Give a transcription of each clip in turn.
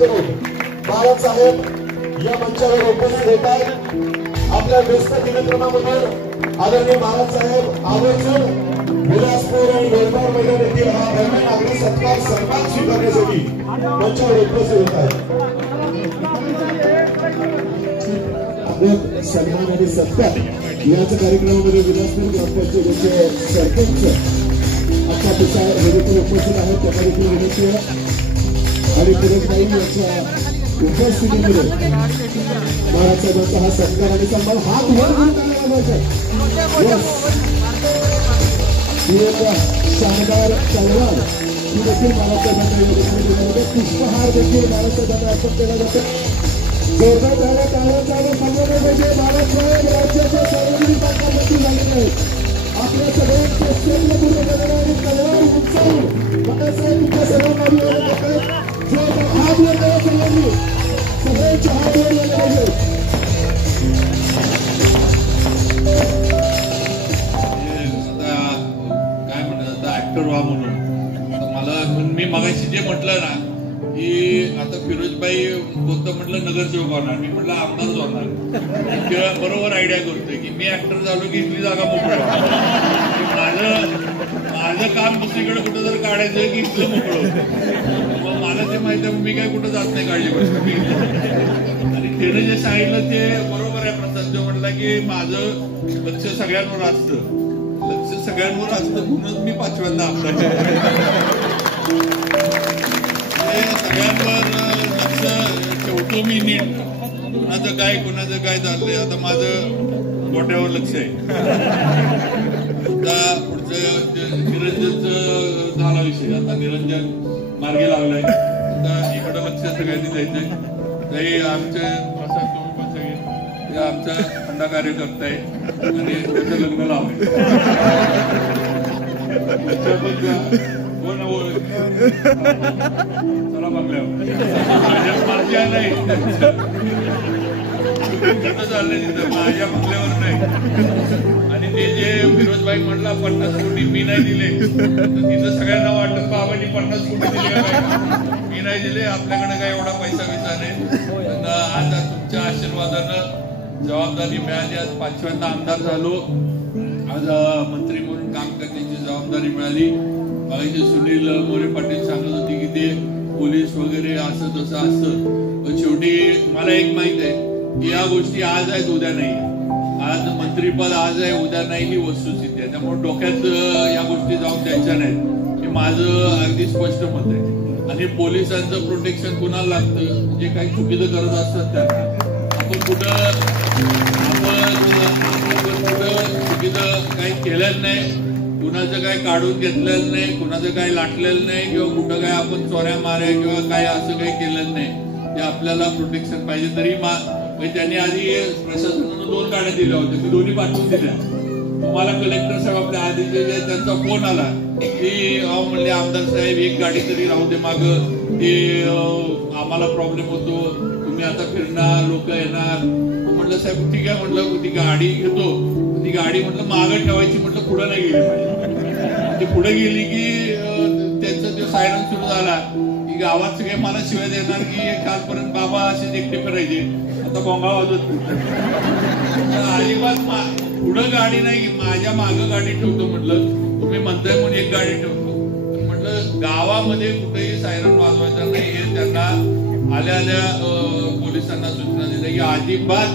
करून बाळासाहेब या मंचावर उपस्थित होत आहेत। आपल्या व्यस्त दिनक्रमामधून आदरणीय बाळासाहेब आवर्जून विलासपूर आणि वेलवार मैदान येथील हा भव्य नागरी सत्कार सन्मान स्वीकारण्यासाठी मंचावर उपस्थित होत आहेत। सन्मान आणि सत्कार याच कार्यक्रमामध्ये विलासपूर ग्रामपंचायतीचे सरपंच आता पिता वेदिकेवर उपस्थित आहेत। त्या देखील विनंती आणि फिरोजबाई यांच्या उपस्थितीमध्ये बाळासाहेबांचा हा सत्कार आणि सन्मान हात वर शानदार तलवार ही देखील बाळासाहेबांना पुष्पहार देखील बाळासाहेबांना अर्पण केला जातो। जोरदार झाला काळाचा समोर म्हणजे बाळासाहेब राज्याच्या सार्वजनिक मंत्री झालेले आहेत। आपल्या सगळ्यांचे स्वप्न पूर्ण करणारी तलवार उंचावून बाळासाहेब तुमच्या सर्वांना अभिवादन करतात। हात वर करा सगळ्यांनी, सगळ्यांचे हात वर झाले पाहिजे। काय म्हणतात आता ऍक्टर व्हा म्हणून मला मी मगाशी जे म्हटलं ना की आता फिरोजबाई बोलतो म्हटलं नगरसेवक होणार, मी म्हटलं आमदारच होणार किंवा बरोबर आयडिया करतोय की मी ऍक्टर झालो की इथली जागा मोकळं माझं काम दुसरीकडे कुठं जर काढायचं की इथलं मोकळं होतं। मग मला ते माहिती आहे, मी काय कुठं जात नाही काळजी गोष्ट। आणि त्यानं जे सांगितलं ते बरोबर आहे प्रसाद जो म्हटला की माझं लक्ष सगळ्यांवर असतं, लक्ष सगळ्यांवर असतं म्हणून मी पाचव्यांदा आमदार सगळ्यांवर लक्ष ठेवतो मी नीट। कोणाचं काय चाललंय आता माझं गोट्यावर लक्ष आहे। आता पुढचं निरंजनचं झाला विषय, आता निरंजन मार्गी लागलाय, आता इकडं लक्ष सगळ्यांनी द्यायचंय। काही आमचे प्रसाद तुम्ही पण सगळे ते आमचा थंडा कार्यकर्ता आहे आणि त्याचं लग्न लावायचं। चला बघल्यावर माझ्या नाही चाललंय तिथं माझ्या बंगल्यावर नाही। आणि ते जे फिरोजबाई म्हटला 50 कोटी मी नाही दिले, तिथं सगळ्यांना वाटत बाबांनी 50 कोटी दिले काय, मी नाही दिले, आपल्याकडे काय एवढा पैसा नाही। आज तुमच्या आशीर्वादानं जबाबदारी मिळाली, आज 5व्यांदा आमदार झालो, आज मंत्री म्हणून काम करण्याची जबाबदारी मिळाली। मागे सुनील मोरे पाटील सांगत होते की ते पोलीस वगैरे असं तसं असतं, पण शेवटी मला एक माहित आहे की या गोष्टी आज आहेत उद्या नाही। आज मंत्रीपद आज आहे उद्या नाही ही वस्तुस्थिती आहे, त्यामुळे डोक्यात या गोष्टी जाऊन द्यायच्या नाहीत हे माझं अगदी स्पष्ट मत आहे। आणि पोलिसांचं प्रोटेक्शन कुणाला लागतं, जे काही चुकीचं करत असतात त्यांना। आपण कुठं चुकीचं काही केलेलं नाही, कुणाचं काय काढून घेतलेलं नाही, कुणाचं काय लाटलेलं नाही किंवा कुठं काय आपण चोऱ्या माऱ्या किंवा काय असं काही केलेलं नाही। ते आपल्याला प्रोटेक्शन पाहिजे तरी त्यांनी आधी प्रशासनानं 2 गाड्या दिल्या होत्या, मी दोन्ही पाठवून दिल्या। तुम्हाला कलेक्टर साहेब आपल्या आधीचे त्यांचा फोन आला की म्हणले आमदार साहेब 1 गाडी तरी राहू दे माग, ते आम्हाला प्रॉब्लेम होतो, तुम्ही आता फिरणार लोक येणार। म्हटलं साहेब ठीक आहे, म्हटलं ती गाडी घेतो, ती गाडी म्हटलं मागं ठेवायची, म्हटलं पुढे नाही गेली पाहिजे। ती पुढे गेली की त्यांचा जो सायरन सुरू झाला की गावात सगळे मला शिवाय देणार की कालपर्यंत बाबा असे एकटे फिरायचे, आता भोंगा वाजत अजिबात पुढं गाडी नाही, माझ्या मागं गाडी ठेवतो म्हटलं, तुम्ही म्हणताय म्हणून 1 गाडी ठेवतो, म्हटलं गावामध्ये कुठेही सायरन वाजवायचा नाही हे त्यांना आल्या पोलिसांना सूचना दिल्या की अजिबात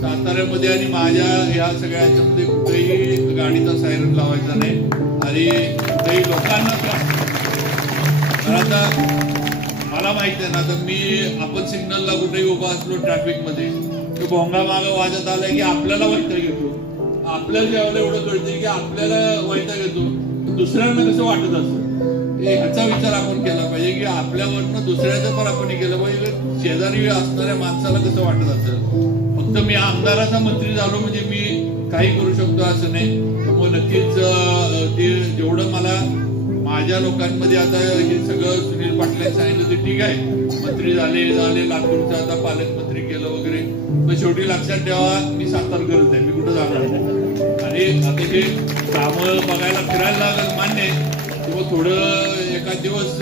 साताऱ्यामध्ये आणि माझ्या या सगळ्या ह्याच्यामध्ये कुठेही गाडीचा सायरन लावायचा नाही आणि कुठेही लोकांना आता मला माहित आहे ना, तर आपण सिग्नलला कुठेही उभा असलो ट्रॅफिक मध्ये तो भोंगा मागं वाजत आलाय की आपल्याला वैताग येतो, आपल्याला जेव्हा एवढं कळतंय की आपल्याला वैताग येतो, दुसऱ्यांना कसं वाटत असतं ह्याचा विचार आपण केला पाहिजे की आपल्यावरनं दुसऱ्याचं पण आपण केलं पाहिजे। शेजारी असणाऱ्या माणसाला कसं वाटत असेल, फक्त मी आमदाराचा मंत्री झालो म्हणजे मी काही करू शकतो असं नाही। त्यामुळे नक्कीच ते जेवढं मला माझ्या लोकांमध्ये आता हे सगळं सुनील पाटलांनी सांगितलं ते ठीक आहे, मंत्री झाले लातूरचं आता पालकमंत्री केलं वगैरे, पण शेवटी लक्षात ठेवा मी सातारकरच आहे, मी कुठं जाणार नाही। आणि आता हे कामं बघायला फिरायला लागेल मान्य आहे, किंवा थोडं एखाद दिवस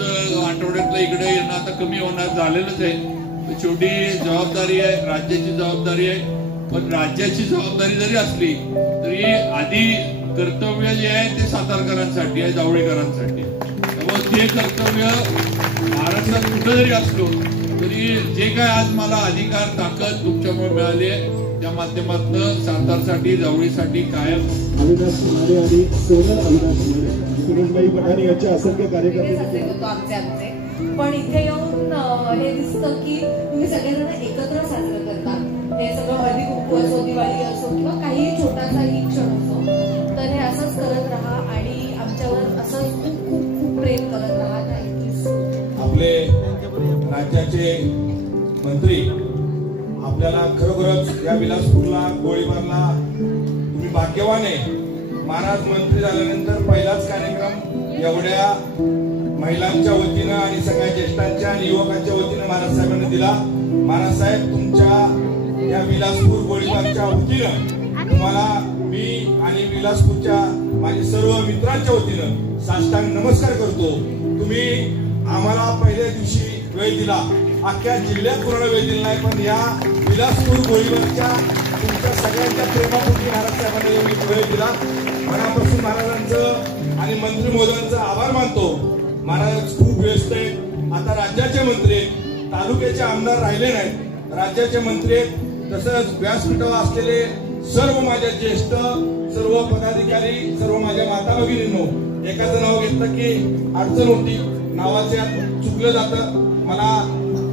आठवड्यातलं इकडे येणं आता कमी होणार झालेलंच आहे. शेवटी जबाबदारी आहे, राज्याची जबाबदारी आहे. पण राज्याची जबाबदारी जरी असली तरी आधी कर्तव्य जे आहे ते सातारकरांसाठी आहे, जावळीकरांसाठी. त्यामुळे ते कर्तव्य महाराष्ट्रात कुठं जरी असलो तरी जे काय आज मला अधिकार ताकद तुमच्यामुळे मिळाली आहे त्या माध्यमातून सातारसाठी जावळीसाठी कायम. अविनाश मारे आणि सोनल अविनाश मारे सुरेशबाई पठारे यांचे असंख्य कार्यकर्ते आमचे पण इथे येऊन हे दिसतं की तुम्ही सगळेजण एकत्र साजरं करता. हे सगळं हळदी कुंकू असो, दिवाळी असो किंवा काही छोटासाही क्षण असो, तर हे असंच करत राहा आणि आमच्यावर असंच खूप खूप खूप प्रेम करत राहा. थँक्यू. आपले राज्याचे मंत्री आपल्याला खरोखरच या विलासपूरला गोळीबारला तुम्ही भाग्यवान आहे. महाराज मंत्री झाल्यानंतर पहिलाच कार्यक्रम एवढ्या महिलांच्या वतीनं आणि सगळ्या ज्येष्ठांच्या आणि युवकांच्या वतीनं महाराज साहेबांनी दिला. महाराज साहेब तुमच्या या विलासपूर गोळीबारच्या वतीनं तुम्हाला मी आणि विलासपूरच्या माझे सर्व मित्रांच्या वतीनं साष्टांग नमस्कार करतो. तुम्ही आम्हाला पहिल्या दिवशी वेळ दिला, अख्ख्या जिल्ह्यात पूर्ण वेळ दिला नाही, पण या विलासपूर गोळीबारच्या तुमच्या सगळ्यांच्या प्रेमापोटी महाराज साहेबांना एवढी वेळ दिला. मनापासून महाराजांचं आणि मंत्री महोदयांचा आभार मानतो. महाराज खूप व्यस्त आहेत, आता राज्याचे मंत्री आहेत, तालुक्याचे आमदार राहिले नाहीत, राज्याचे मंत्री आहेत. तसंच व्यासपीठावर असलेले सर्व माझ्या ज्येष्ठ सर्व पदाधिकारी, सर्व माझ्या माता भगिनींनो, एकाचं नाव घेतलं की अडचण होती, नावाच्या चुकलं जातं, मला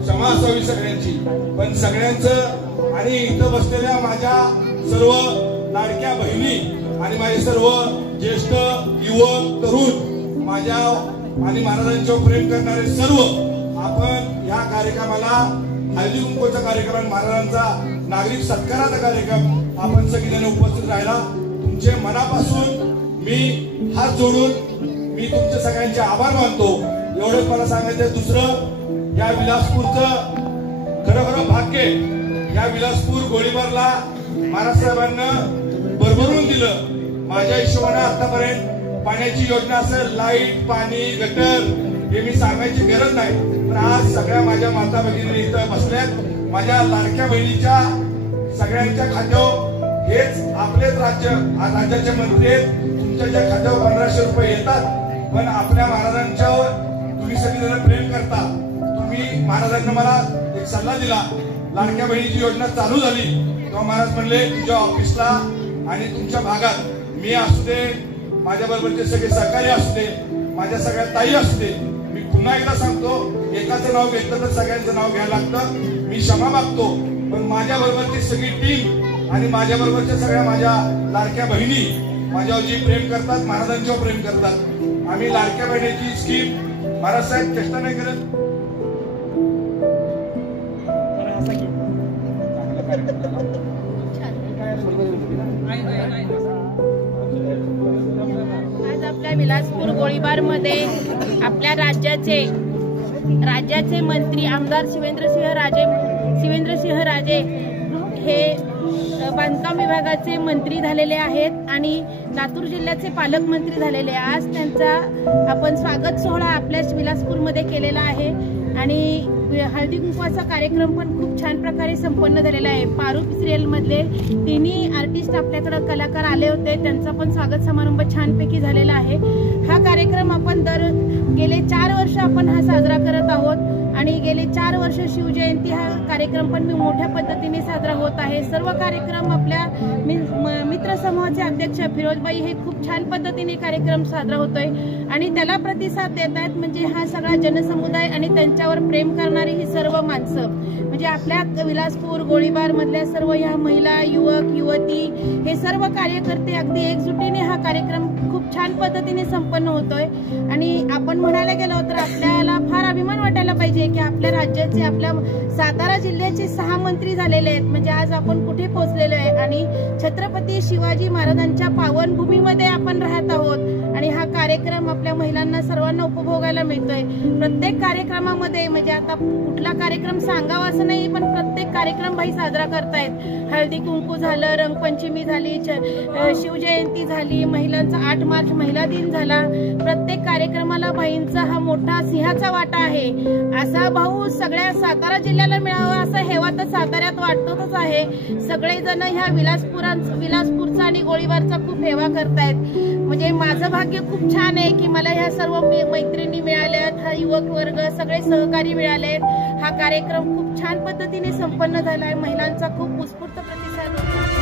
क्षमा असावी सगळ्यांची. पण सगळ्यांचं आणि इथं बसलेल्या माझ्या सर्व लाडक्या बहिणी आणि माझे सर्व ज्येष्ठ युवक तरुण माझ्या आणि महाराजांच्यावर प्रेम करणारे सर्व, आपण या कार्यक्रमाला हळदी कुंकूचा कार्यक्रम, महाराजांचा नागरिक सत्काराचा कार्यक्रम आपण सगळेजण उपस्थित राहिला. तुमचे मनापासून मी हात जोडून मी तुमचे सगळ्यांचे आभार मानतो. एवढंच मला सांगायचं. दुसरं, या विलासपूरचं खरं भाग्य, या विलासपूर गोळीबारला महाराज साहेबांना भरभरून दिलं. माझ्या हिशोबाने आतापर्यंत पाण्याची योजना असेल, लाईट, पाणी, गटर, हे मी सांगायची गरज नाही. पण आज सगळ्या माझ्या माता भगिनी इथं बसल्यात, माझ्या लाडक्या बहिणीच्या सगळ्यांच्या खात्यावर हेच आपलेच राज्याचे मंत्री आहेत. तुमच्या ज्या खात्यावर 1500 रुपये येतात, पण आपल्या महाराजांच्यावर तुम्ही सगळेजण प्रेम करता. तुम्ही महाराजांना मला एक सल्ला दिला, लाडक्या बहिणीची योजना चालू झाली तेव्हा महाराज म्हणले तुझ्या ऑफिसला आणि तुमच्या भागात मी असू दे, माझ्या बरोबरचे सगळे सहकारी असू दे, माझ्या सगळ्या ताई असू दे. मी पुन्हा एकदा सांगतो, एकाचं नाव घेतलं तर सगळ्यांचं नाव घ्यायला लागतं. मी क्षमा मागतो, पण माझ्या बरोबरची सगळी टीम आणि माझ्या बरोबरच्या सगळ्या माझ्या लाडक्या बहिणी माझ्यावर जी प्रेम करतात, महाराजांच्यावर प्रेम करतात. आम्ही लाडक्या बहिणीची स्कीम महाराज साहेब चेष्टा नाही करत. आज आपल्या विलासपूर गोळीबारमध्ये आपल्या राज्याचे मंत्री आमदार शिवेंद्रसिंह राजे हे बांधकाम विभागाचे मंत्री झालेले आहेत आणि लातूर जिल्ह्याचे पालकमंत्री झालेले. आज त्यांचा आपण स्वागत सोहळा आपल्या विलासपूरमध्ये केलेला आहे आणि हळदी कुंकवाचा कार्यक्रम पण खूप छान प्रकारे संपन्न झालेला आहे. पारू सिरियल मधले तिन्ही आर्टिस्ट आपल्याकडे कलाकार आले होते, त्यांचा पण स्वागत समारंभ छानपैकी झालेला आहे. हा कार्यक्रम आपण गेले 4 वर्ष आपण हा साजरा करत आहोत आणि गेले 4 वर्ष शिवजयंती हा कार्यक्रम पण मी मोठ्या पद्धतीने साजरा होत आहे. सर्व कार्यक्रम आपल्या मित्र समूहाचे अध्यक्ष फिरोजबाई हे खूप छान पद्धतीने कार्यक्रम साजरा होतोय आणि त्याला प्रतिसाद देत आहेत. म्हणजे हा सगळा जनसमुदाय आणि त्यांच्यावर प्रेम करणारी ही सर्व माणसं, म्हणजे आपल्या विलासपूर गोळीबार मधल्या सर्व ह्या महिला, युवक, युवती, हे सर्व कार्यकर्ते अगदी एकजुटीने हा कार्यक्रम खूप छान पद्धतीने संपन्न होतोय. आणि आपण म्हणायला गेलो तर आपल्याला फार अभिमान वाटायला पाहिजे की आपल्या राज्याचे, आपल्या सातारा जिल्ह्याचे 6 मंत्री झालेले आहेत. म्हणजे आज आपण कुठे पोहोचलेलो आहे आणि छत्रपती शिवाजी महाराजांच्या पावनभूमीमध्ये आपण राहत आहोत आणि हा कार्यक्रम आपल्या महिलांना सर्वांना उपभोगायला मिळतोय. प्रत्येक कार्यक्रमामध्ये म्हणजे आता कुठला कार्यक्रम सांगावा असं नाही, पण प्रत्येक प्रत्येक कार्यक्रम बाई साजरा करतायत। हळदी कुंकू झालं, रंगपंचमी झाली, शिवजयंती झाली, महिलांचा 8 मार्च महिला दिन झाला। प्रत्येक कार्यक्रमाला बाईंचा हा मोठा सिंहाचा वाटा आहे। असा भाऊ सगळ्या सातारा जिल्ह्याला मिळावा असं हेवा तर साताऱ्यात वाटतच आहे। सगळेजण ह्या विलासपूरचा आणि गोळीबारचा खूप हेवा करतायत। म्हणजे माझं भाग्य खूप छान आहे की मला ह्या सर्व मैत्रिणी मिळाल्यात, हा युवक वर्ग सगळे सहकारी मिळालेत। हा कार्यक्रम खूप छान पद्धतीने संपन्न झालाय। महिलांचा खूप उत्स्फूर्त प्रतिसाद होता।